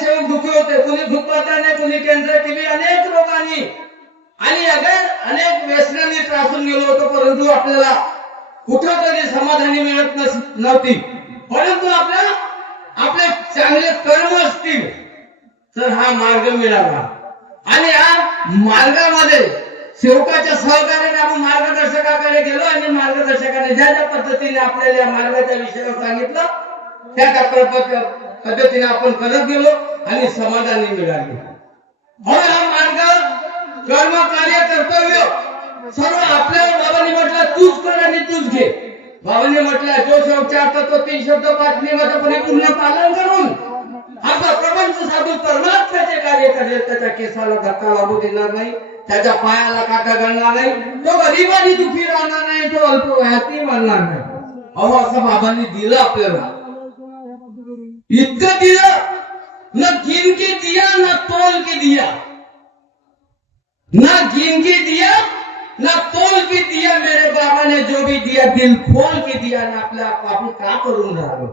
सेवक दुखी होते, कोणी फुटपाथाने, कोणी कॅन्सर केली, अनेक रोगांनी आणि अनेक व्यसनांनी त्रासून गेलो होतो, परंतु आपल्याला कुठं तरी समाधानी मिळत नव्हती. परंतु आपले चांगले कर्म असतील तर हा मार्ग मिळाला आणि या मार्गामध्ये सेवकाच्या सहकार्याने आपण मार्गदर्शकाकडे गेलो आणि मार्गदर्शकाने ज्या ज्या पद्धतीने आपल्याला या मार्गाच्या विषयावर सांगितलं त्या पद्धतीने आपण करत गेलो आणि समाधानी मिळाले. म्हणून हा मार्ग कर्म कार्य कर्तव्य सर्व आपल्याला बाबांनी म्हटलं तूच कर आणि तूच घे. बाबांनी म्हटलं जो शब्द 4 तत्व 3 शब्द 5 नियमाचं परिपूर्ण पालन करून आपला प्रपंच साधू परमात्म्याचे कार्य करेल, त्याच्या केसाला धक्का लागू देणार नाही, त्याच्या पायाला काटा घालणार नाही, तो गरीब आणि दुखी राहणार नाही, तो अल्प वयातही मरणार नाही. अहो असं बाबांनी दिलं आपल्याला, इतकं दिलं, न गिन के दिया न तोल के दिया, ना गिन के दिया ना तोल के दिया. मेरे बाबा ने जो भी दिया दिल खोल के दिया. ना आपल्या आपण का करून राहिलो,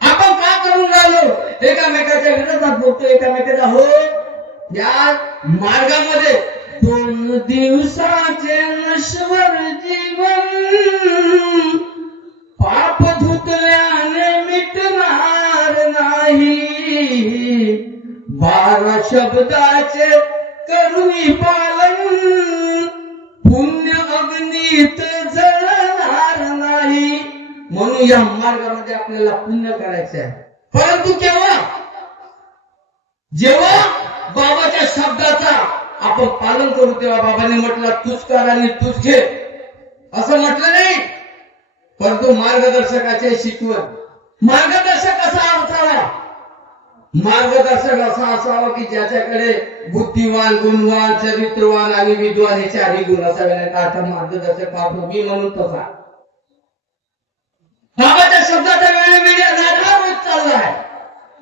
आपण का करून राहिलो, एकामेकाच्या विरोधात बोलतो, एकामेकाचा हो या मार्गामध्ये 2 दिवसाचे नश्वर जीवन पाप धुतल्याने मिटणार नाही, 12 शब्दाचे करुणी पालन पुण्य अग्नीत जळणार नाही. म्हणून या मार्गामध्ये आपल्याला पुण्य करायचं आहे. परंतु केव्हा, जेव्हा बाबाच्या शब्दाचा आपण पालन करू तेव्हा. बाबांनी म्हटलं तूच कर आणि तूच घे असं म्हटलं नाही, परंतु मार्गदर्शकाचे शिकवण. मार्गदर्शक कसा असावा, मार्गदर्शक असा असावा की ज्याच्याकडे बुद्धिवान, गुणवान, चरित्रवान आणि विद्वान हे 4ही गुण असावे. नाही तर मार्गदर्शक बाबू मी म्हणून तसा. बाबाच्या शब्दाचा वेळोवेळी राधा होत चाललाय,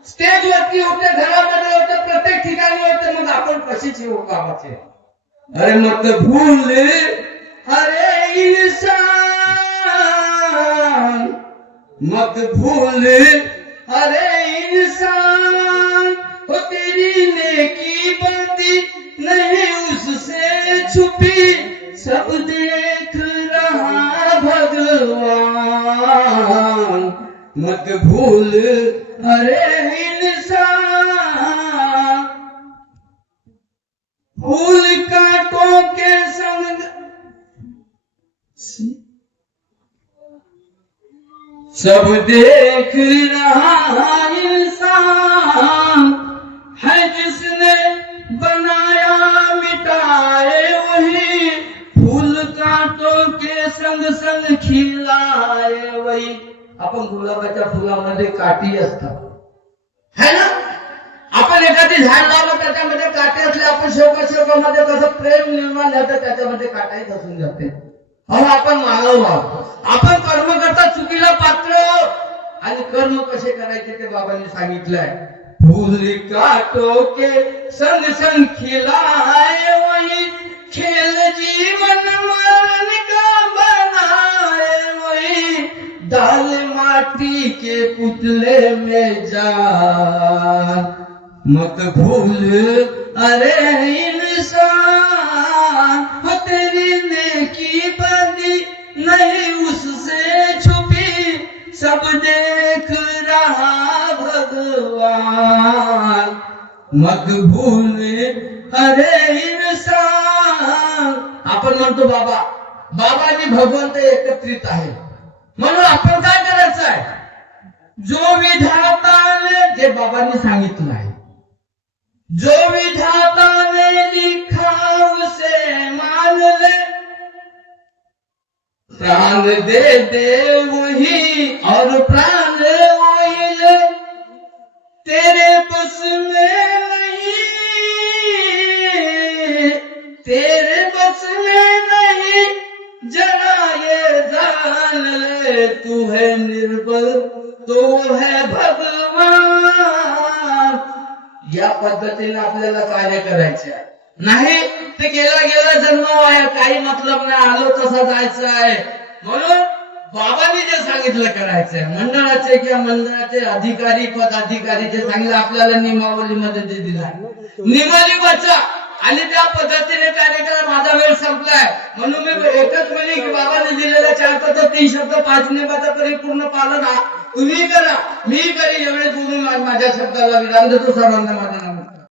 स्टेजवरती होते, घरामध्ये होते, प्रत्येक ठिकाणी होते. मग आपण कशी ठेवू बाबाचे. अरे मत भूल अरे इंसान, मत भूल अरे इंसान, हो तेरी नेकी बंदी नहीं उससे छुपी, सब देख रहा भगवान. मत भूल अरे इंसान, फूल कांटों के संग सब देख रहा इंसान है, जिसने बनाया मिटाए वही, फूल कांटों के संग संग खिलाए वही. आपण गुलाबाच्या फुलामध्ये काठी असतात है ना. आपण एखादी झाड लावलं त्याच्यामध्ये काटे असले, आपण शोकामध्ये कसं प्रेम निर्माण झालं त्याच्यामध्ये काटाही धसून जाते. आपण मानव आहोत, आपण कर्म करता चुकीला पात्र आणि कर्म कसे करायचे ते बाबांनी सांगितलंय. फूल काटो के संग संग खिलाए वही, खेल जीवन मरण का बनाए वही, डाल माटी के पुतले में जान, मत भूल अरे इंसान, हो तेरी नेकी बंदी नहीं उससे छुपी, सब देख रहा भगवान. मत भूल अरे इंसान. आपण म्हणतो बाबा, बाबा आणि भगवंत एकत्रित आहे. म्हणून आपण काय करायचं आहे, जो विधाताने जे बाबांनी सांगितलं आहे, जो विधाता ने लिखा उसे मान ले, प्राण दे दे वही और प्राण वही ले, तेरे बस में नहीं, तेरे बस में नहीं, जरा ये जान ले, तू है निर्बल तो है भगवान. या पद्धतीने आपल्याला कार्य करायचे आहे. नाही ते गेला जन्म वाया, काही मतलब नाही, आलो तसा जायचं आहे. म्हणून बाबांनी जे सांगितलं करायचं मंडळाचे किंवा मंडळाचे अधिकारी पदाधिकारी जे सांगितलं आपल्याला नियमावलीमध्ये जे दिलाय नियमावली वाचा आणि त्या पद्धतीने कार्यक्रम माझा वेळ संपलाय म्हणून मी एकच म्हणेन की बाबांनी दिलेल्या 4 पद 3 शब्द 5 नियमाचं परिपूर्ण पालन तुम्ही करा मी करी एवढे बोलून माझ्या शब्दाला विराम देतो. सर्वांना माझा